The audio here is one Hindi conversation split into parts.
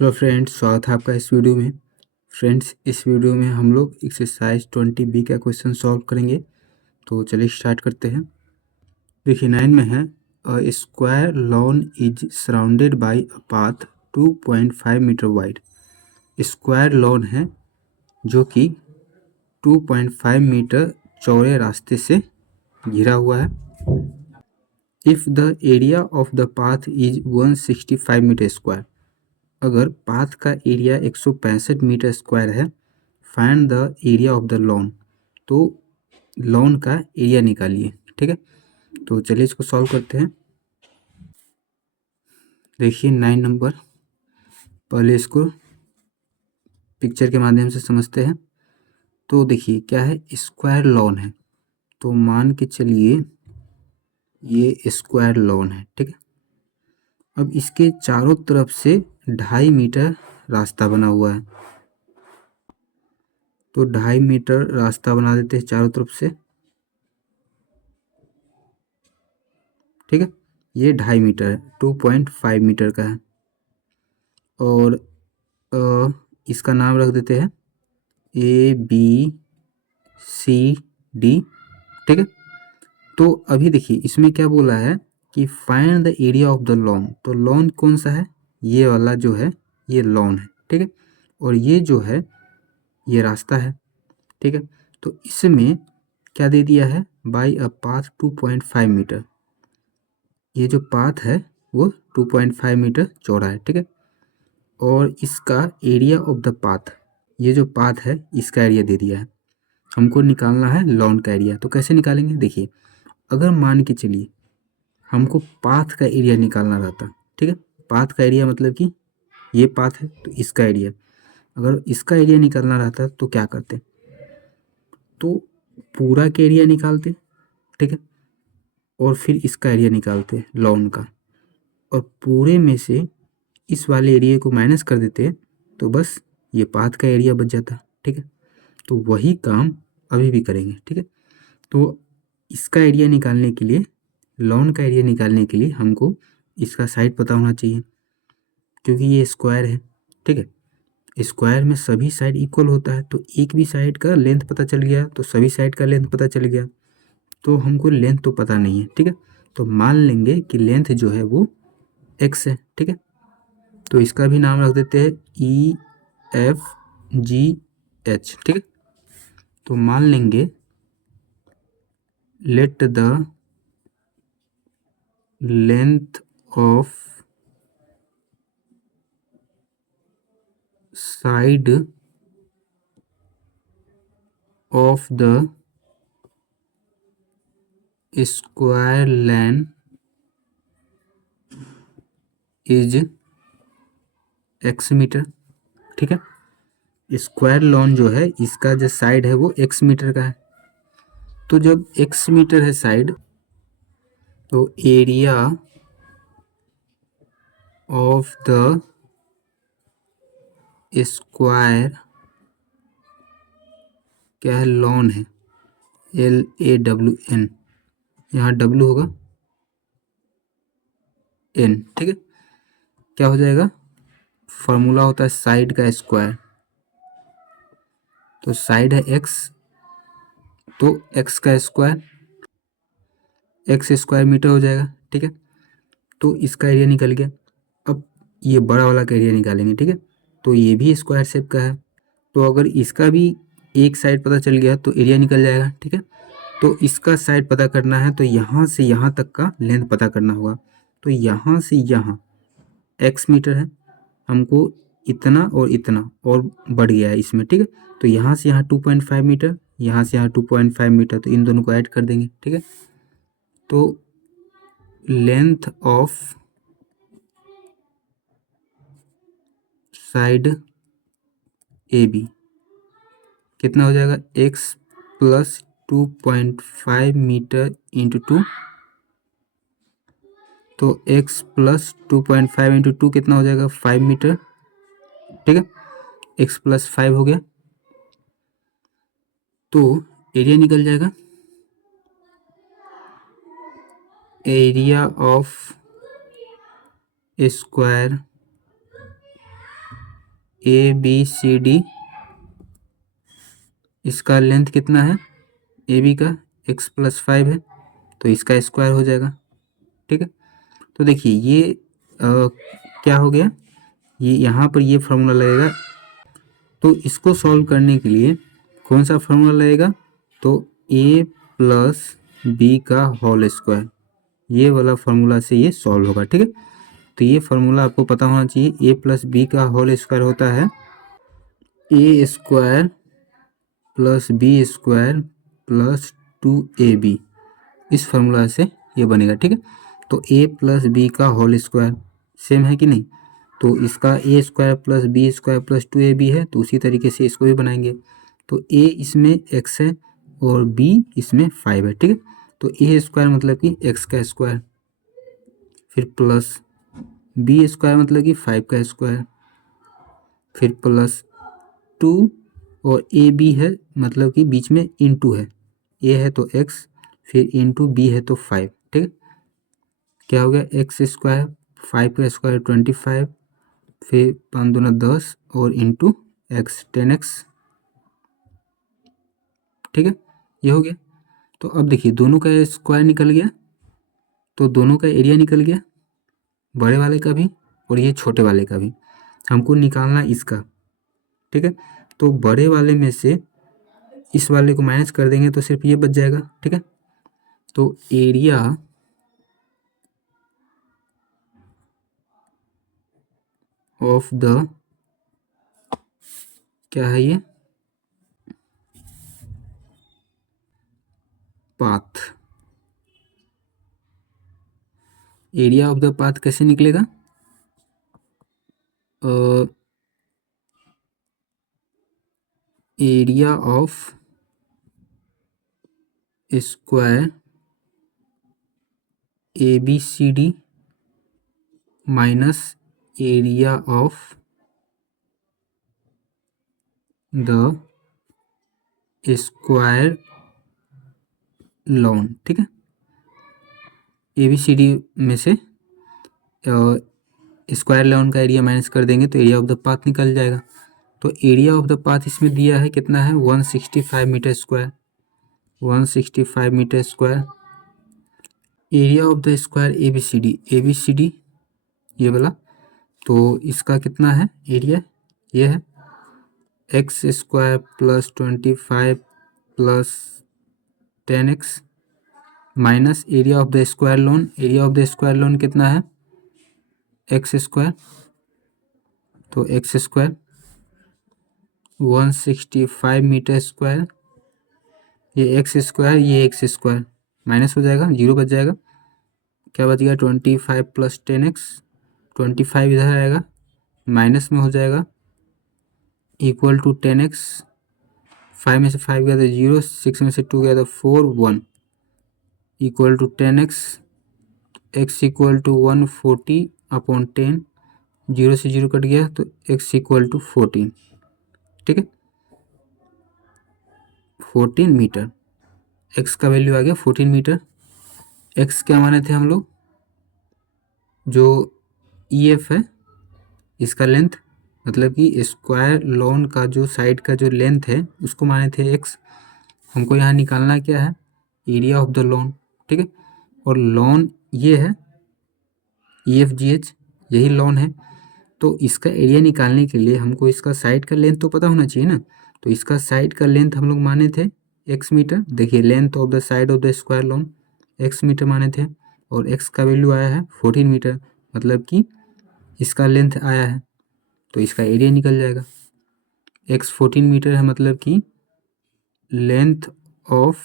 हेलो फ्रेंड्स, स्वागत है आपका इस वीडियो में। फ्रेंड्स, इस वीडियो में हम लोग एक्सरसाइज 20B का क्वेश्चन सॉल्व करेंगे। तो चलिए स्टार्ट करते हैं। देखिए 9 में है, a square lawn is surrounded by a path 2.5 metre wide. Square lawn है जो कि 2.5 मीटर चौड़े रास्ते से घिरा हुआ है। If the area of the path is 165 metre square, अगर पाथ का एरिया 165 मीटर स्क्वायर है, find the area of the lawn, तो लॉन का एरिया निकालिए। ठीक है, तो चलिए इसको सॉल्व करते हैं। देखिए 9 नंबर, पहले इसको पिक्चर के माध्यम से समझते हैं। तो देखिए क्या है, स्क्वायर लॉन है, तो मान के चलिए ये स्क्वायर लॉन है। ठीक है, अब इसके चारों तरफ से 2.5 मीटर रास्ता बना हुआ है, तो 2.5 मीटर रास्ता बना देते हैं चारों तरफ से। ठीक है, ये 2.5 मीटर है, 2.5 मीटर का है। और इसका नाम रख देते हैं ABCD। ठीक है, तो अभी देखिए इसमें क्या बोला है कि find the area of the lawn, तो लॉन कौन सा है, ये वाला जो है ये लॉन है। ठीक है, और ये जो है ये रास्ता है। ठीक है, तो इसमें क्या दे दिया है, बाई अ पाथ 2.5 मीटर। ये जो पाथ है वो 2.5 मीटर चौड़ा है। ठीक है, और इसका एरिया ऑफ द पाथ, ये जो पाथ है इसका एरिया दे दिया है। हमको निकालना है लॉन का एरिया, तो कैसे निकालेंगे, देखिए अगर मान के चलिए हमको पाथ का एरिया निकालना रहता। ठीक है, पाथ का एरिया मतलब कि ये पाथ है तो इसका एरिया, अगर इसका एरिया निकालना रहता तो क्या करते, तो पूरा का एरिया निकालते। ठीक है, और फिर इसका एरिया निकालते लॉन का, और पूरे में से इस वाले एरिया को माइनस कर देते, तो बस ये पाथ का एरिया बच जाता। ठीक है, तो वही काम अभी भी करेंगे। ठीक है, तो इसका एरिया निकालने के लिए, लॉन का एरिया निकालने के लिए हमको इसका साइड पता होना चाहिए, क्योंकि ये स्क्वायर है। ठीक है, स्क्वायर में सभी साइड इक्वल होता है, तो एक भी साइड का लेंथ पता चल गया तो सभी साइड का लेंथ पता चल गया। तो हमको लेंथ तो पता नहीं है। ठीक है, तो मान लेंगे कि लेंथ जो है वो x है। ठीक है, तो इसका भी नाम रख देते हैं EFGH। ठीक है, तो मान लेंगे let the length of side of the square line is x metre. ठीक है, स्क्वायर लॉन जो है इसका जो साइड है वो x मीटर का है, तो जब x मीटर है साइड, तो एरिया ऑफ द स्क्वायर क्या है, लॉन है, LAWN, यहाँ W होगा N। ठीक है, क्या हो जाएगा, फॉर्मूला होता है साइड का स्क्वायर, तो साइड है x, तो x का स्क्वायर, x स्क्वायर मीटर हो जाएगा। ठीक है, तो इसका एरिया निकल गया। अब ये बड़ा वाला का एरिया निकालेंगे। ठीक है, तो ये भी स्क्वायर शेप का है, तो अगर इसका भी एक साइड पता चल गया तो एरिया निकल जाएगा। ठीक है, तो इसका साइड पता करना है तो यहाँ से यहाँ तक का लेंथ पता करना होगा, तो यहाँ से यहाँ x मीटर है, हमको इतना और इतना और बढ़ गया है इसमें। ठीक है, तो यहाँ से यहाँ 2.5 मीटर, यहाँ से यहाँ 2.5 मीटर, तो इन दोनों को ऐड कर देंगे। ठीक है, तो लेंथ ऑफ साइड AB कितना हो जाएगा, x प्लस 2.5 मीटर इंटू 2, तो x प्लस 2.5 इंटू 2 कितना हो जाएगा, 5 मीटर। ठीक है, x प्लस 5 हो गया, तो एरिया निकल जाएगा, एरिया ऑफ स्क्वायर ABCD, इसका लेंथ कितना है AB का, x+5 है, तो इसका स्क्वायर हो जाएगा। ठीक है, तो देखिए ये क्या हो गया, ये यहाँ पर ये फार्मूला लगेगा। तो इसको सॉल्व करने के लिए कौन सा फार्मूला लगेगा, तो A+B का होल स्क्वायर, ये वाला फार्मूला से ये सॉल्व होगा। ठीक है, तो ये फार्मूला आपको पता होना चाहिए। A+B का होल स्क्वायर होता है A² + B² + 2AB, इस फार्मूला से ये बनेगा। ठीक है, तो A+B का होल स्क्वायर सेम है कि नहीं, तो इसका A² + B² + 2AB है, तो उसी तरीके से इसको भी बनाएंगे। तो A इसमें x है और B इसमें 5 है। ठीक है, तो A² मतलब कि x का स्क्वायर, फिर प्लस B² मतलब कि 5 का स्क्वायर, फिर प्लस 2, और AB है मतलब कि बीच में इंटू है, A है तो x, फिर इंटू B है तो 5। ठीक है, क्या हो गया, x², 5 का स्क्वायर 25, फिर 5 दूना 10 और इंटू x 10x। ठीक है, ये हो गया। तो अब देखिए दोनों का स्क्वायर निकल गया, तो दोनों का एरिया निकल गया, बड़े वाले का भी और ये छोटे वाले का भी। हमको निकालना इसका। ठीक है, तो बड़े वाले में से इस वाले को माइनस कर देंगे तो सिर्फ ये बच जाएगा। ठीक है, तो एरिया ऑफ द, क्या है ये, path. Area of the path कैसे निकलेगा, area of square ABCD minus area of the square lawn. ठीक है, ABCD में से स्क्वायर लॉन का एरिया माइनस कर देंगे तो एरिया ऑफ द पाथ निकल जाएगा। तो एरिया ऑफ द पाथ इसमें दिया है कितना है, 165 metre square, 165 metre square. Area of the square ABCD ये वाला, तो इसका कितना है एरिया, ये है x² + 25 + 10x minus area of the square loan. Area of the square loan कितना है, x², तो x², 165 मीटर स्क्वायर, ये x², ये x² माइनस हो जाएगा, जीरो बच जाएगा, क्या बच गया 25 + 10x, 25 इधर आएगा माइनस में हो जाएगा, इक्वल टू 10x, 5 में से 5 गया तो 0, 6 में से 2 गया तो 4, 1 equal to 10x, x equal to 140/10, 0 से 0 कट गया तो x इक्वल टू 14। ठीक है, 14 मीटर, x का वैल्यू आ गया 14 मीटर। x क्या माने थे हम लोग, जो EF है इसका लेंथ, मतलब कि स्क्वायर लॉन का जो साइड का जो लेंथ है उसको माने थे x। हमको यहाँ निकालना क्या है, एरिया ऑफ द लॉन। ठीक है, और लॉन ये है EFGH, यही लॉन है। तो इसका एरिया निकालने के लिए हमको इसका साइड का लेंथ तो पता होना चाहिए ना, तो इसका साइड का लेंथ हम लोग माने थे x मीटर। देखिए length of the side of the square lawn x metre माने थे, और x का वैल्यू आया है 14 मीटर, मतलब कि इसका लेंथ आया है, तो इसका एरिया निकल जाएगा। x 14 मीटर है, मतलब कि length of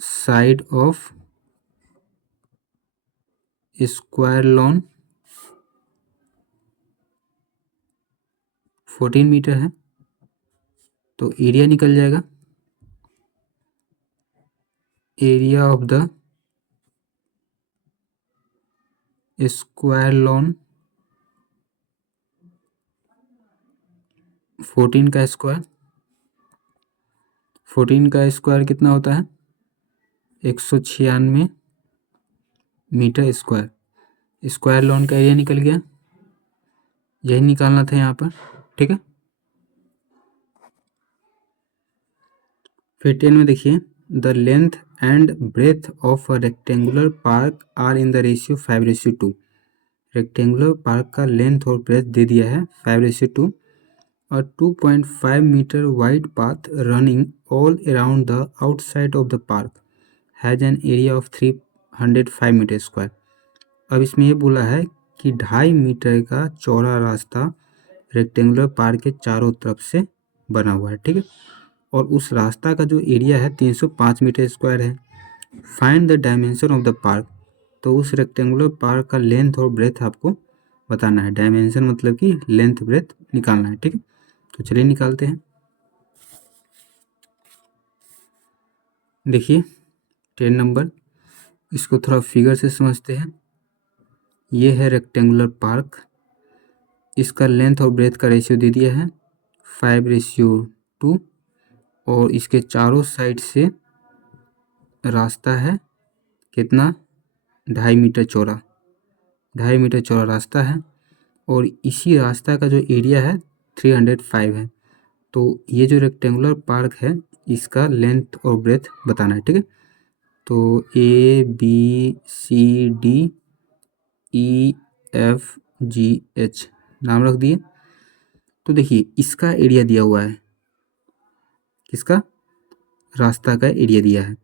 side of square lawn 14 metre है, तो एरिया निकल जाएगा, area of the square lawn 14 का स्क्वायर, 14 का स्क्वायर कितना होता है 196 मीटर स्क्वायर। स्क्वायर लॉन का एरिया निकल गया, यही निकालना था यहाँ पर, ठीक है। फिर 10 में देखिए, the length and breadth of a rectangular park are in the ratio 5:2। Rectangular park का लेंथ और ब्रेथ दे दिया है 5:2। A 2.5 meter wide path running all around the outside of the park has an area of 305 metre square. अब इसमें ये बोला है कि 2.5 मीटर का चौड़ा रास्ता रेक्टेंगुलर पार्क के चारों तरफ से बना हुआ है, ठीक है। और उस रास्ता का जो एरिया है 305 मीटर स्क्वायर है। Find the dimension of the park, तो उस रेक्टेंगुलर पार्क का लेंथ और ब्रेथ आपको बताना है। डायमेंशन मतलब कि लेंथ ब्रेथ निकालना है, ठीक है। तो चलिए निकालते हैं। देखिए 10 नंबर, इसको थोड़ा फिगर से समझते हैं। ये है रेक्टेंगुलर पार्क, इसका लेंथ और ब्रेथ का रेशियो दे दिया है 5:2, और इसके चारों साइड से रास्ता है कितना, 2.5 मीटर चौड़ा, 2.5 मीटर चौड़ा रास्ता है। और इसी रास्ता का जो एरिया है 305 है। तो ये जो रेक्टेंगुलर पार्क है इसका लेंथ और ब्रेथ बताना है, ठीक है। तो ABCDEFGH नाम रख दिए। तो देखिए इसका एरिया दिया हुआ है, किसका, रास्ता का एरिया दिया है।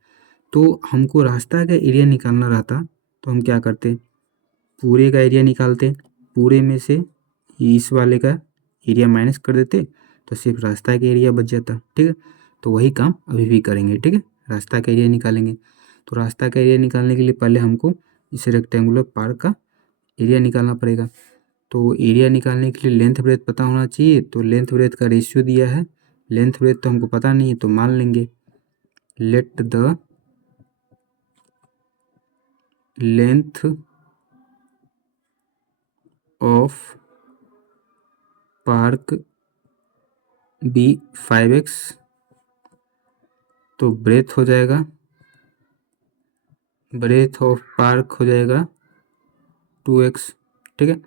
तो हमको रास्ता का एरिया निकालना रहता तो हम क्या करते, पूरे का एरिया निकालते, पूरे में से इस वाले का एरिया माइनस कर देते तो सिर्फ रास्ता का एरिया बच जाता, ठीक है। तो वही काम अभी भी करेंगे, ठीक है। रास्ता का एरिया निकालेंगे। तो रास्ता का एरिया निकालने के लिए पहले हमको इस रेक्टेंगुलर पार्क का एरिया निकालना पड़ेगा। तो एरिया निकालने के लिए लेंथ ब्रेथ पता होना चाहिए। तो लेंथ ब्रेथ का रेशियो दिया है, लेंथ ब्रेथ तो हमको पता नहीं है तो मान लेंगे let the length of park be 5x, तो ब्रेथ हो जाएगा, ब्रेथ ऑफ पार्क हो जाएगा 2x, ठीक है।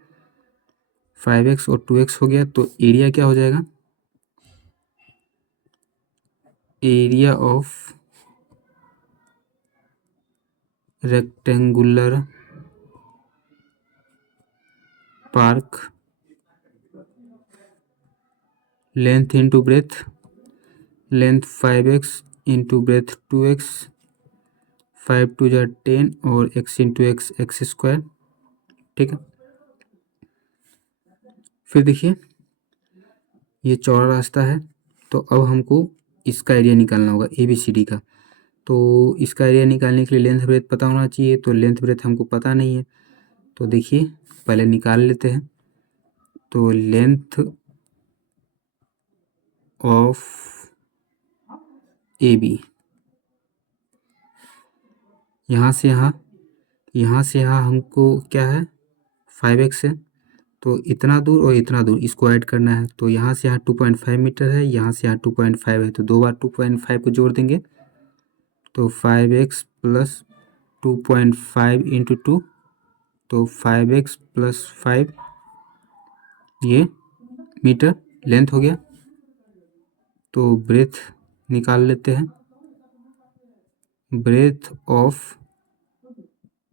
5x और 2x हो गया, तो एरिया क्या हो जाएगा, area of rectangular park length into breadth, length 5x into breadth 2x, 5 2 जा 10 और x into x x square, ठीक है। फिर देखिए ये चौड़ा रास्ता है, तो अब हमको इसका एरिया निकालना होगा ABCD का। तो इसका एरिया निकालने के लिए लेंथ ब्रेथ पता होना चाहिए। तो लेंथ ब्रेथ हमको पता नहीं है, तो देखिए पहले निकाल लेते हैं। तो लेंथ ऑफ AB, यहाँ से यहाँ, यहाँ से यहाँ हमको क्या है 5x है, तो इतना दूर और इतना दूर इसको ऐड करना है। तो यहाँ से यहाँ 2.5 मीटर है, यहाँ से यहाँ 2.5 है, तो दो बार 2.5 को जोड़ देंगे तो 5x प्लस 2.5 इंटू 2, तो 5x प्लस 5 ये मीटर लेंथ हो गया। तो ब्रेथ निकाल लेते हैं, ब्रेथ ऑफ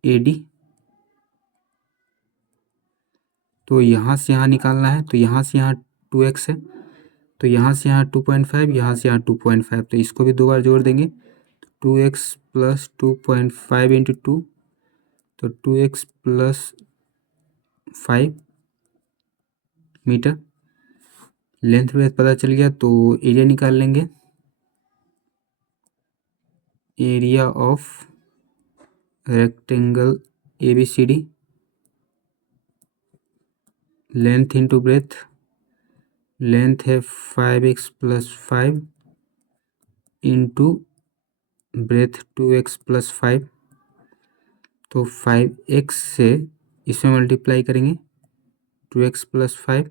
AD, तो यहाँ से यहाँ निकालना है। तो यहाँ से यहाँ 2x है, तो यहाँ से यहाँ 2.5, यहाँ से यहाँ 2.5, तो इसको भी दो बार जोड़ देंगे 2x प्लस 2.5 इंटू 2, तो 2x plus 5 metre length breadth पता चल गया। तो एरिया निकाल लेंगे, area of rectangle ABCD, length into breadth, length है 5x plus 5 into breadth 2x plus 5, तो 5x से इसमें मल्टीप्लाई करेंगे 2x प्लस 5,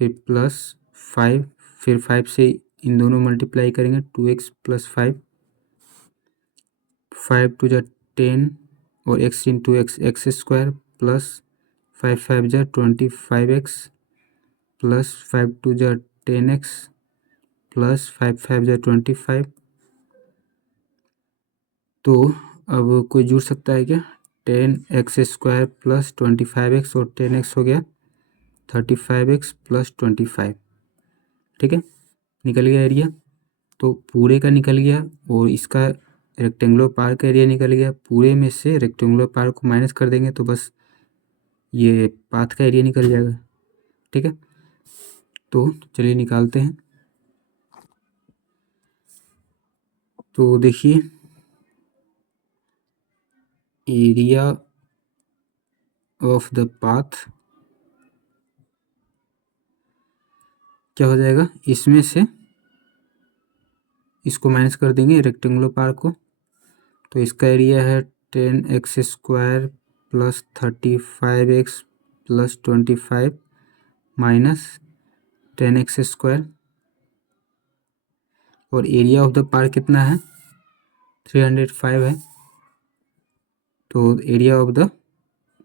फिर प्लस 5, फिर 5 से इन दोनों मल्टीप्लाई करेंगे 2x प्लस 5, 5 2 जा 10 और x into x x square plus 5 5 जा 25x प्लस 5 2 जा 10x प्लस 5 5 जा 25। तो अब कोई जुड़ सकता है क्या? 10x² प्लस 25x और 10x हो गया 35x प्लस 25। ठीक है, निकल गया एरिया। तो पूरे का निकल गया और इसका रेक्टेंगुलर पार्क का एरिया निकल गया। पूरे में से रेक्टेंगुलर पार्क को माइनस कर देंगे तो बस ये पाथ का एरिया निकल जाएगा। ठीक है, तो चलिए निकालते हैं। तो देखिए एरिया ऑफ द पाथ क्या हो जाएगा, इसमें से इसको माइनस कर देंगे रेक्टेंगुलर पार्क को। तो इसका एरिया है 10x² plus 35x plus 25 minus 10x²। और एरिया ऑफ द पार्क कितना है? 305 है। तो एरिया ऑफ द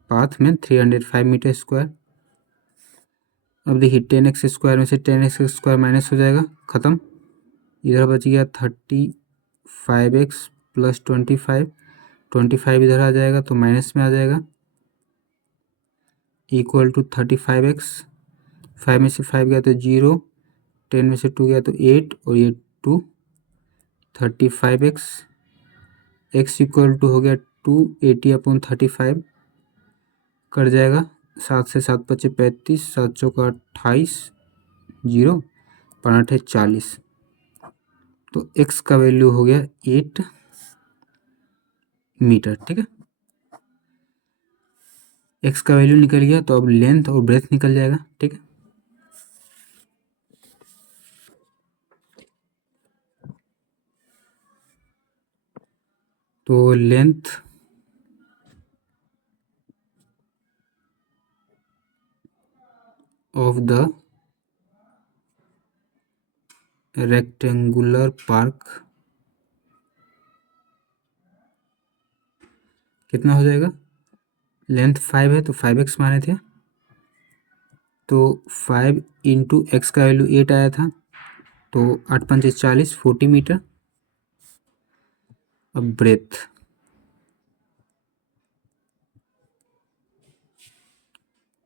पाथ में 305 मीटर स्क्वायर। अब देखिए 10x² में से 10x² माइनस हो जाएगा, ख़त्म। इधर बच गया 35x प्लस 25 इधर आ जाएगा तो माइनस में आ जाएगा, इक्वल टू 35x। 5 में से 5 गया तो 0, 10 में से 2 गया तो 8 और ये 2, 35x x इक्वल टू हो गया 280/35 कट जाएगा। 7 से 7 पचे 35, 7 चौका 28, 0 5 40। तो x का वैल्यू हो गया 8 मीटर। ठीक है, x का वैल्यू निकल गया तो अब लेंथ और ब्रेथ निकल जाएगा। ठीक है, तो length of the rectangular park कितना हो जाएगा? लेंथ 5 है तो 5x माने थे, तो 5 इंटू एक्स का वैल्यू 8 आया था, तो 8 पंचे 40, 40 मीटर। अब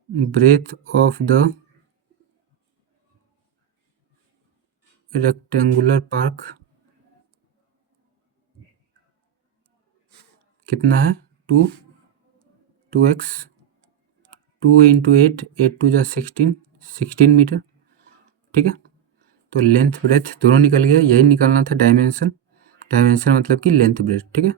breadth of the rectangular park कितना है? 2x 2 इंटू 8, 8 2 जा 16 मीटर। ठीक है, तो लेंथ ब्रेथ दोनों निकल गया। यही निकालना था डायमेंशन। डायमेंशन मतलब कि लेंथ ब्रेथ। ठीक है।